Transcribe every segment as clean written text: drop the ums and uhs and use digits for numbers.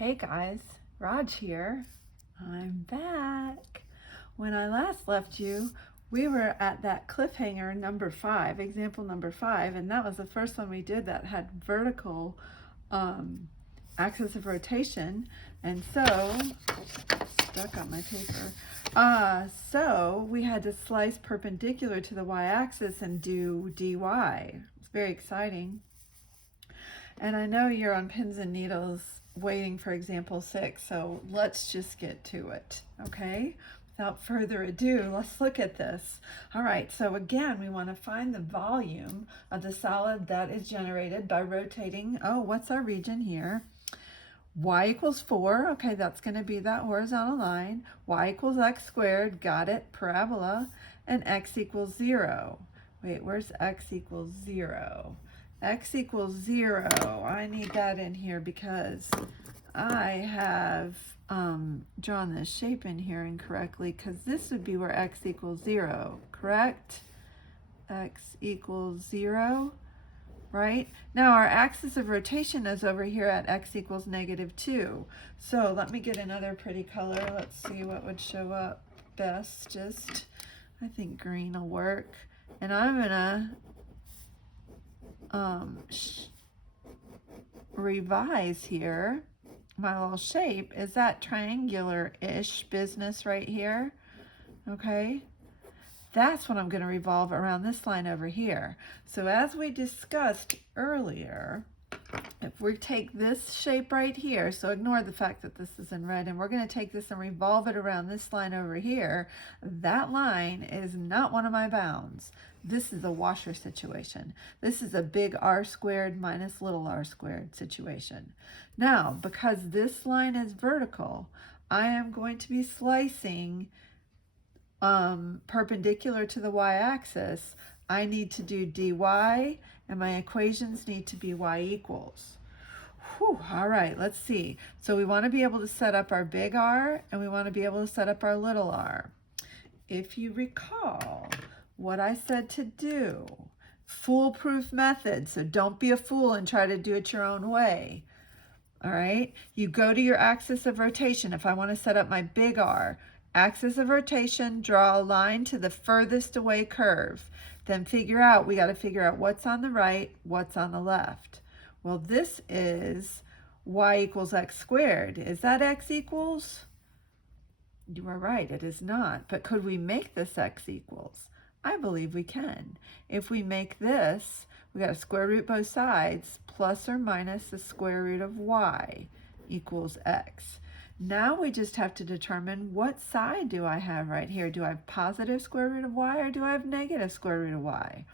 Hey guys, Raj here. I'm back. When I last left you, we were at that cliffhanger number 5, example number 5, and that was the first one we did that had vertical axis of rotation. And so, stuck on my paper. So we had to slice perpendicular to the y-axis and do dy. It's very exciting. And I know you're on pins and needles waiting for example 6, so let's just get to it, okay? Without further ado, let's look at this. All right, so again, we want to find the volume of the solid that is generated by rotating, what's our region here? Y equals 4, okay, that's going to be that horizontal line. Y equals x squared, got it, parabola, and x equals 0. Wait, where's x equals 0? X equals 0, I need that in here because I have drawn this shape in here incorrectly, because this would be where x equals 0, correct? X equals 0, right? Now our axis of rotation is over here at x equals -2. So let me get another pretty color. Let's see what would show up best. I think green will work. And I'm gonna revise here my little shape. Is that triangular-ish business right here? Okay, that's what I'm going to revolve around this line over here. So as we discussed earlier, if we take this shape right here, so ignore the fact that this is in red, and we're going to take this and revolve it around this line over here, that line is not one of my bounds. This is a washer situation. This is a big R squared minus little r squared situation. Now, because this line is vertical, I am going to be slicing perpendicular to the y-axis. I need to do dy, and my equations need to be y equals. Whew, all right, let's see. So we want to be able to set up our big R, and we want to be able to set up our little r. If you recall what I said to do, foolproof method, so don't be a fool and try to do it your own way. All right, you go to your axis of rotation. If I want to set up my big R, axis of rotation, draw a line to the furthest away curve. Then we got to figure out what's on the right, what's on the left. Well, this is y equals x squared. Is that x equals? You are right, it is not. But could we make this x equals? I believe we can. If we make this, we got to square root both sides, plus or minus the square root of y equals x. Now we just have to determine what side do I have right here. Do I have positive square root of y, or do I have negative square root of y?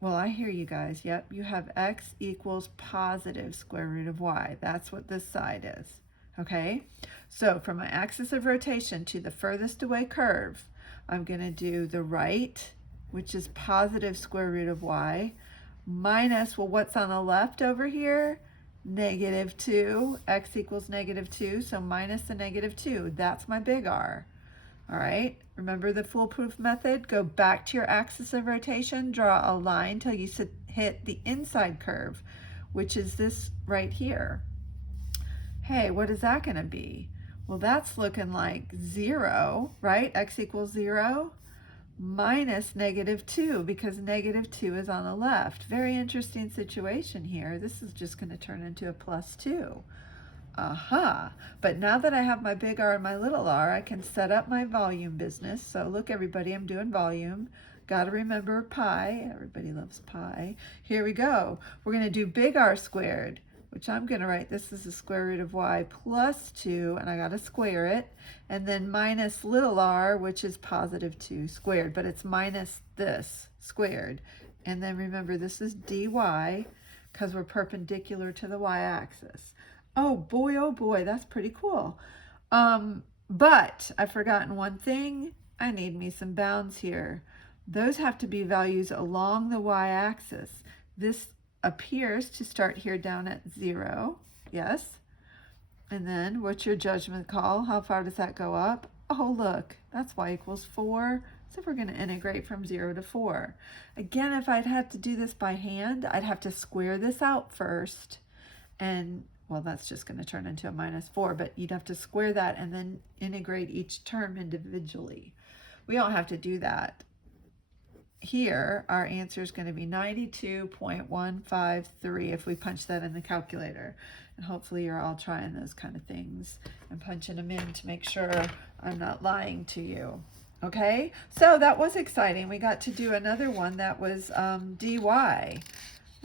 Well, I hear you guys. Yep, you have x equals positive square root of y. That's what this side is. Okay, so from my axis of rotation to the furthest away curve, I'm going to do the right, which is positive square root of y, minus, well, what's on the left over here? -2, x equals -2, so minus the -2. That's my big R. All right, remember the foolproof method? Go back to your axis of rotation, draw a line till you hit the inside curve, which is this right here. Hey, what is that going to be? Well, that's looking like 0, right? X equals 0 minus -2, because -2 is on the left. Very interesting situation here. This is just going to turn into a +2. Aha! But now that I have my big R and my little r, I can set up my volume business. So look, everybody, I'm doing volume. Got to remember pi. Everybody loves pi. Here we go. We're going to do big R squared, which I'm going to write, this is the square root of y plus 2, and I got to square it, and then minus little r, which is +2 squared, but it's minus this squared. And then remember, this is dy, because we're perpendicular to the y-axis. Oh boy, that's pretty cool. But I've forgotten one thing. I need me some bounds here. Those have to be values along the y-axis. This appears to start here down at 0, yes. And then what's your judgment call? How far does that go up? Oh, look, that's y equals 4. So we're going to integrate from 0 to 4. Again, if I'd had to do this by hand, I'd have to square this out first and well, that's just going to turn into a -4, but you'd have to square that and then integrate each term individually. We don't have to do that. Here, our answer is going to be 92.153 if we punch that in the calculator. And hopefully you're all trying those kind of things and punching them in to make sure I'm not lying to you. Okay, so that was exciting. We got to do another one that was dy. I'm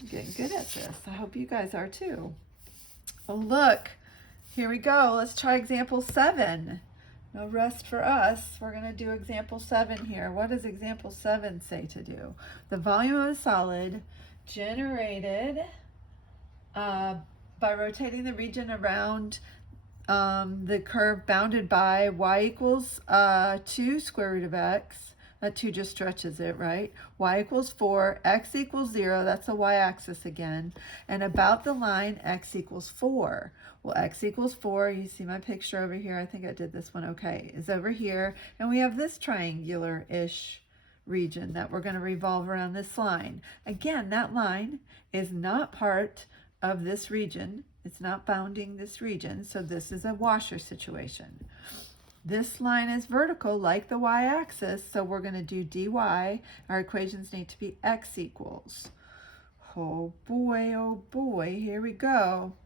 getting good at this. I hope you guys are too. Oh, look, here we go. Let's try example 7. No rest for us. We're going to do example 7 here. What does example 7 say to do? The volume of a solid generated by rotating the region around the curve bounded by y equals 2 square root of x. That 2 just stretches it, right? Y equals 4, x equals 0, that's the y-axis again, and about the line x equals 4. Well, x equals 4, you see my picture over here, I think I did this one okay, is over here, and we have this triangular-ish region that we're going to revolve around this line. Again, that line is not part of this region. It's not bounding this region, so this is a washer situation. This line is vertical like the y-axis, so we're going to do dy. Our equations need to be x equals. Oh boy, here we go.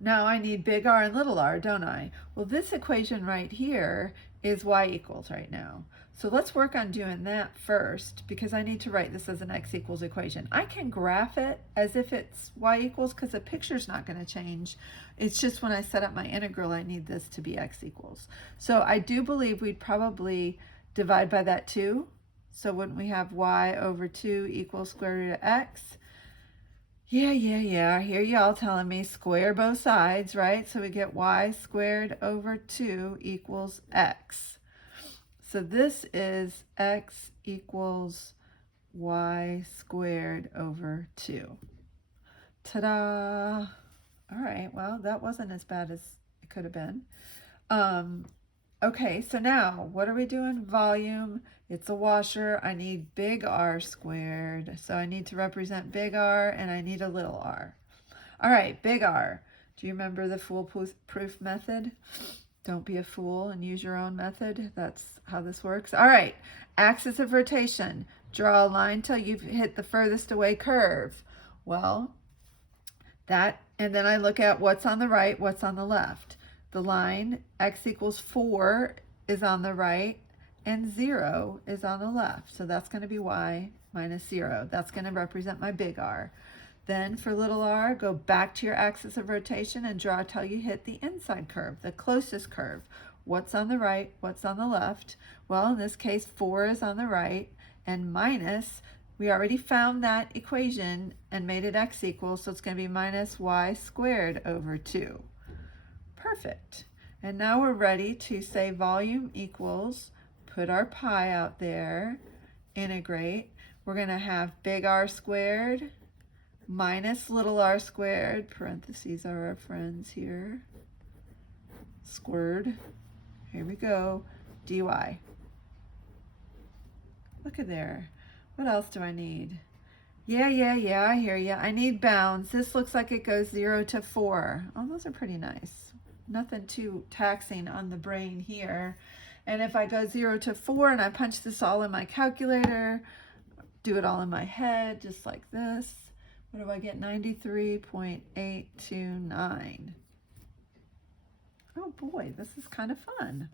Now I need big R and little r, don't I? Well, this equation right here is y equals right now. So let's work on doing that first because I need to write this as an x equals equation. I can graph it as if it's y equals because the picture's not going to change. It's just when I set up my integral, I need this to be x equals. So I do believe we'd probably divide by that 2. So wouldn't we have y over 2 equals square root of x? Yeah. I hear y'all telling me square both sides, right? So we get y squared over 2 equals x. So this is x equals y squared over 2. Ta-da! All right, well, that wasn't as bad as it could have been. Okay, so now what are we doing? Volume. It's a washer. I need big R squared. So I need to represent big R and I need a little r. All right, big R. Do you remember the foolproof method? Don't be a fool and use your own method. That's how this works. All right, axis of rotation. Draw a line till you've hit the furthest away curve. Well, that, and then I look at what's on the right, what's on the left. The line x equals 4 is on the right and 0 is on the left. So that's going to be y minus 0. That's going to represent my big R. Then for little r, go back to your axis of rotation and draw till you hit the inside curve, the closest curve. What's on the right, what's on the left? Well, in this case, 4 is on the right and minus, we already found that equation and made it x equals, so it's going to be minus y squared over 2. Perfect. And now we're ready to say volume equals, put our pi out there, integrate. We're going to have big R squared minus little r squared, parentheses are our friends here, squared, here we go, dy. Look at there. What else do I need? Yeah, I hear you. I need bounds. This looks like it goes 0 to 4. Oh, those are pretty nice. Nothing too taxing on the brain here. And if I go 0 to 4 and I punch this all in my calculator, do it all in my head, just like this, what do I get? 93.829. Oh boy, this is kind of fun,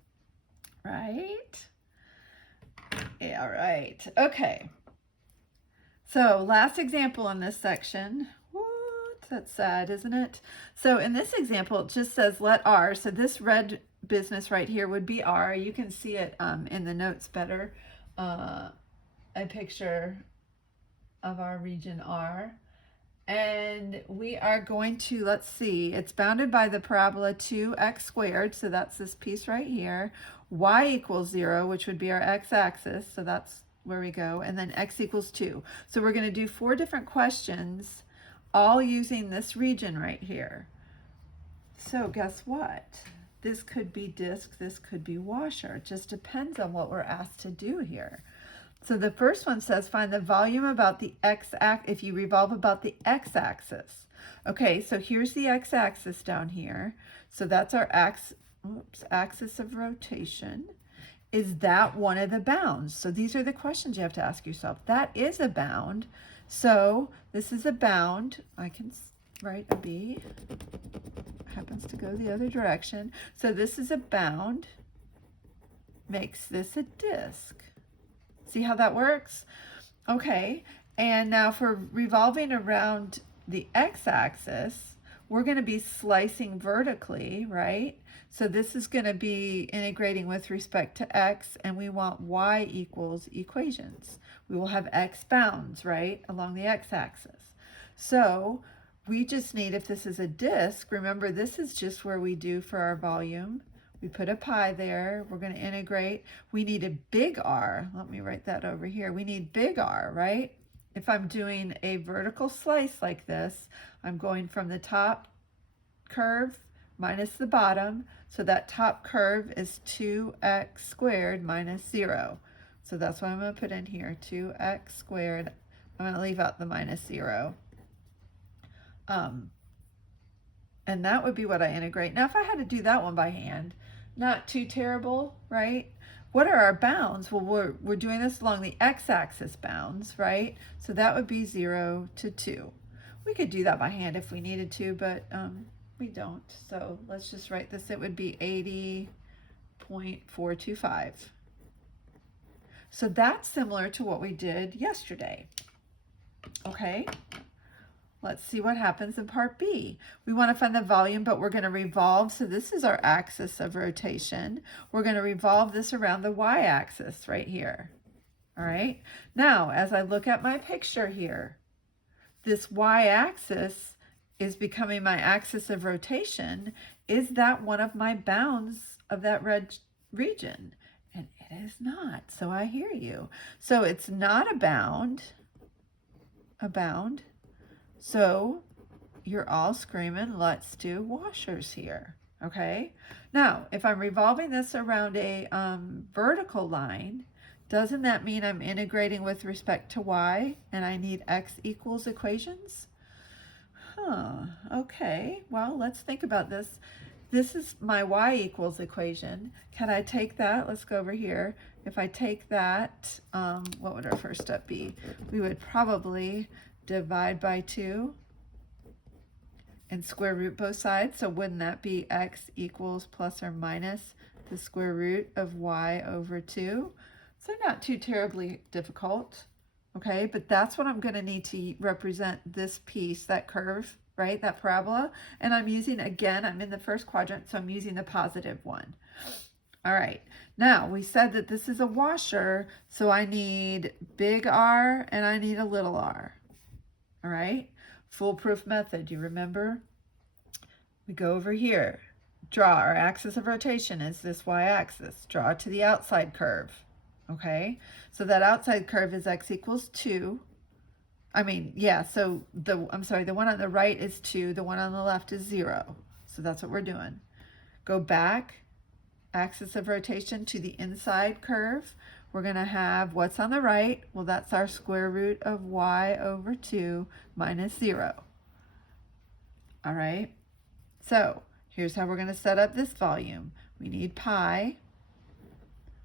right? Yeah, right. Okay. So last example in this section. What? That's sad, isn't it? So in this example, it just says let R. So this red business right here would be R. You can see it in the notes better. A picture of our region R. And we are going to, let's see, it's bounded by the parabola 2x squared, so that's this piece right here. Y equals 0, which would be our x-axis, so that's where we go, and then x equals 2. So we're going to do 4 different questions, all using this region right here. So guess what? This could be disk, this could be washer. It just depends on what we're asked to do here. So the first one says find the volume about the x-axis if you revolve about the x-axis. Okay, so here's the x-axis down here. So that's our axis of rotation. Is that one of the bounds? So these are the questions you have to ask yourself. That is a bound. So this is a bound. I can write a B. Happens to go the other direction. So this is a bound. Makes this a disk. See how that works? Okay, and now for revolving around the x-axis, we're going to be slicing vertically, right? So this is going to be integrating with respect to x, and we want y equals equations. We will have x bounds, right, along the x-axis. So we just need, if this is a disk, remember this is just where we do for our volume. We put a pi there. We're going to integrate. We need a big R. Let me write that over here. We need big R, right? If I'm doing a vertical slice like this, I'm going from the top curve minus the bottom. So that top curve is 2x squared minus 0. So that's what I'm going to put in here, 2x squared. I'm going to leave out the minus 0. And that would be what I integrate. Now, if I had to do that one by hand, not too terrible, right? What are our bounds? Well, we're doing this along the x-axis bounds, right? So that would be 0 to 2. We could do that by hand if we needed to, but we don't. So let's just write this. It would be 80.425. So that's similar to what we did yesterday. Okay. Let's see what happens in part B. We want to find the volume, but we're going to revolve. So this is our axis of rotation. We're going to revolve this around the y-axis right here. All right. Now, as I look at my picture here, this y-axis is becoming my axis of rotation. Is that one of my bounds of that red region? And it is not. So I hear you. So it's not a bound. So you're all screaming, let's do washers here, okay? Now, if I'm revolving this around a vertical line, doesn't that mean I'm integrating with respect to y and I need x equals equations? Okay, well, let's think about this. This is my y equals equation. Can I take that? Let's go over here. If I take that, what would our first step be? We would probably divide by 2 and square root both sides. So wouldn't that be x equals plus or minus the square root of y over 2? So not too terribly difficult, okay? But that's what I'm going to need to represent this piece, that curve, right? That parabola. And I'm using, again, I'm in the first quadrant, so I'm using the positive one. All right, now we said that this is a washer, so I need big R and I need a little r. All right, foolproof method, you remember? We go over here, draw our axis of rotation is this y-axis, draw to the outside curve, okay? So that outside curve is x equals 2. So the one on the right is 2, the one on the left is 0. So that's what we're doing. Go back, axis of rotation to the inside curve. We're going to have what's on the right? Well, that's our square root of y over 2 minus 0. All right, so here's how we're going to set up this volume. We need pi.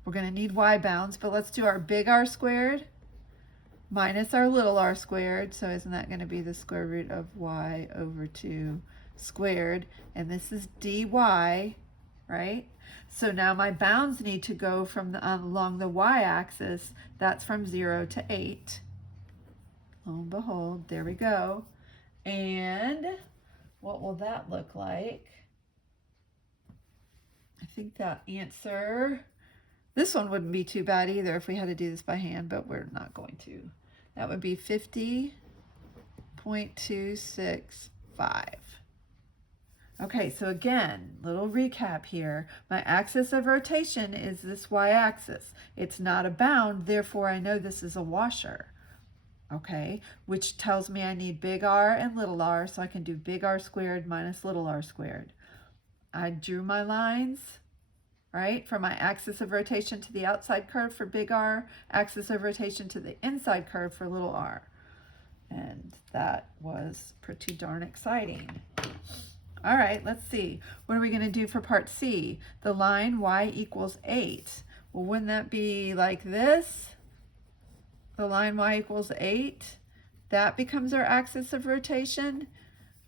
We're going to need y bounds, but let's do our big R squared minus our little r squared. So isn't that going to be the square root of y over 2 squared? And this is dy, right? So now my bounds need to go from along the y-axis. That's from 0 to 8. Lo and behold, there we go. And what will that look like? I think that answer, this one wouldn't be too bad either if we had to do this by hand, but we're not going to. That would be 50.265. Okay, so again, little recap here. My axis of rotation is this y-axis. It's not a bound, therefore I know this is a washer. Okay, which tells me I need big R and little r, so I can do big R squared minus little r squared. I drew my lines, right, from my axis of rotation to the outside curve for big R, axis of rotation to the inside curve for little r. And that was pretty darn exciting. All right, let's see. What are we going to do for part C? The line y equals 8. Well, wouldn't that be like this? The line y equals 8. That becomes our axis of rotation.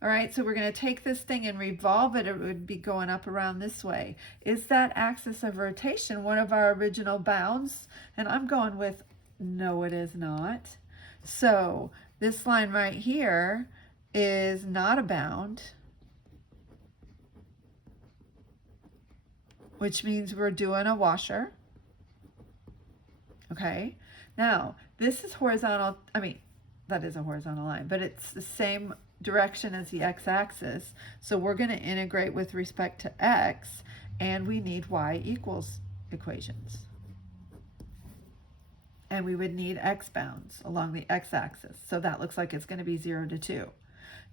All right, so we're going to take this thing and revolve it. It would be going up around this way. Is that axis of rotation one of our original bounds? And I'm going with no, it is not. So this line right here is not a bound, which means we're doing a washer. Okay, now this is horizontal. I mean, that is a horizontal line, but it's the same direction as the x-axis. So we're going to integrate with respect to x, and we need y equals equations. And we would need x bounds along the x-axis. So that looks like it's going to be 0 to 2.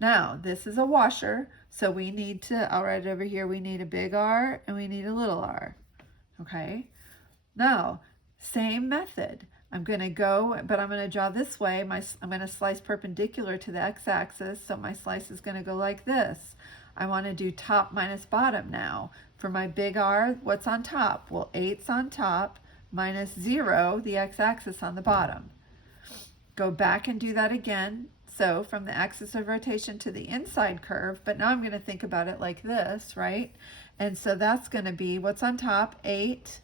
Now, this is a washer, so we need to, I'll write it over here, we need a big R and we need a little r. Okay? Now, same method. I'm going to go, but I'm going to draw this way. I'm going to slice perpendicular to the x-axis, so my slice is going to go like this. I want to do top minus bottom now. For my big R, what's on top? Well, 8's on top minus 0, the x-axis on the bottom. Go back and do that again. So from the axis of rotation to the inside curve, but now I'm going to think about it like this, right? And so that's going to be, what's on top? 8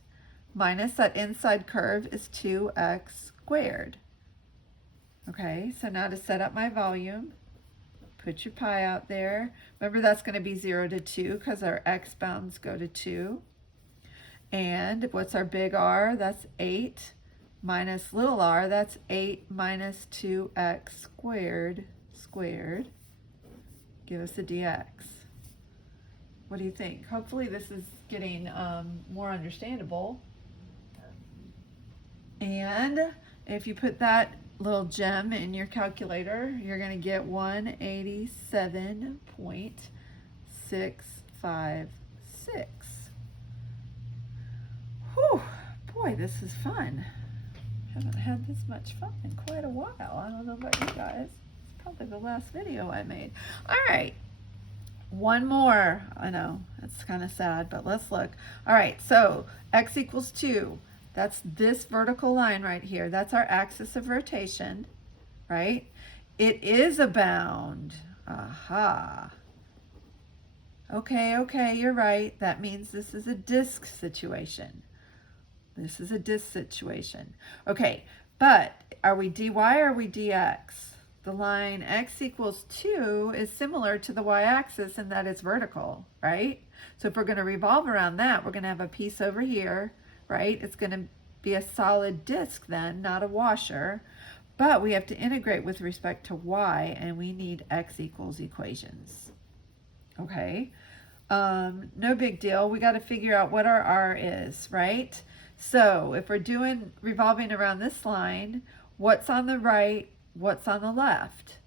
minus that inside curve is 2x squared. Okay, so now to set up my volume, put your pi out there. Remember, that's going to be 0 to 2 because our x bounds go to 2. And what's our big R? That's 8 minus little r. That's 8 minus 2x squared squared. Give us a dx. What do you think? Hopefully this is getting more understandable. And if you put that little gem in your calculator, you're going to get 187.656. Whew, boy, this is fun. Haven't had this much fun in quite a while. I don't know about you guys. It's probably the last video I made. All right, one more. I know, it's kind of sad, but let's look. All right, so x equals 2. That's this vertical line right here. That's our axis of rotation, right? It is a bound. Aha. Okay, you're right. That means this is a disk situation. This is a disk situation. Okay, but are we dy or are we dx? The line x equals 2 is similar to the y-axis in that it's vertical, right? So if we're going to revolve around that, we're going to have a piece over here, right? It's going to be a solid disk then, not a washer. But we have to integrate with respect to y, and we need x equals equations. Okay? No big deal. We got to figure out what our r is, right? So if we're doing revolving around this line, what's on the right, what's on the left?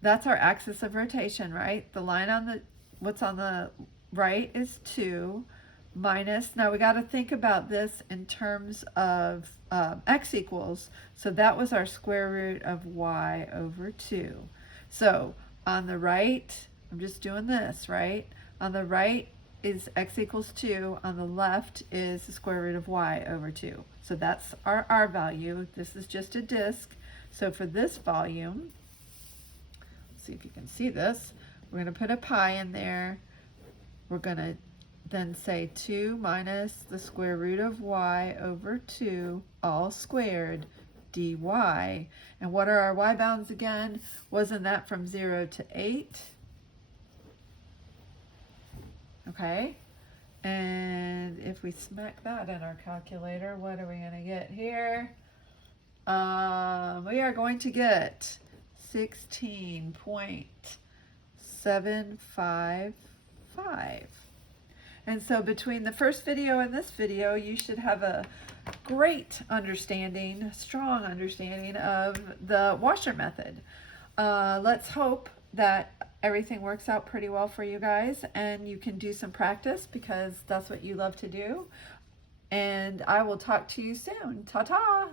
That's our axis of rotation, right? The line on the, what's on the right is 2 minus, now we got to think about this in terms of x equals, so that was our square root of y over 2. So on the right, I'm just doing this, right? On the right is x equals 2. On the left is the square root of y over 2. So that's our r value. This is just a disk. So for this volume, let's see if you can see this. We're going to put a pi in there. We're going to then say 2 minus the square root of y over 2 all squared dy. And what are our y bounds again? Wasn't that from 0 to 8? Okay, and if we smack that in our calculator, what are we going to get here? We are going to get 16.755. And so between the first video and this video, you should have a great understanding, strong understanding of the washer method. Let's hope that everything works out pretty well for you guys and you can do some practice because that's what you love to do. And I will talk to you soon. Ta-ta!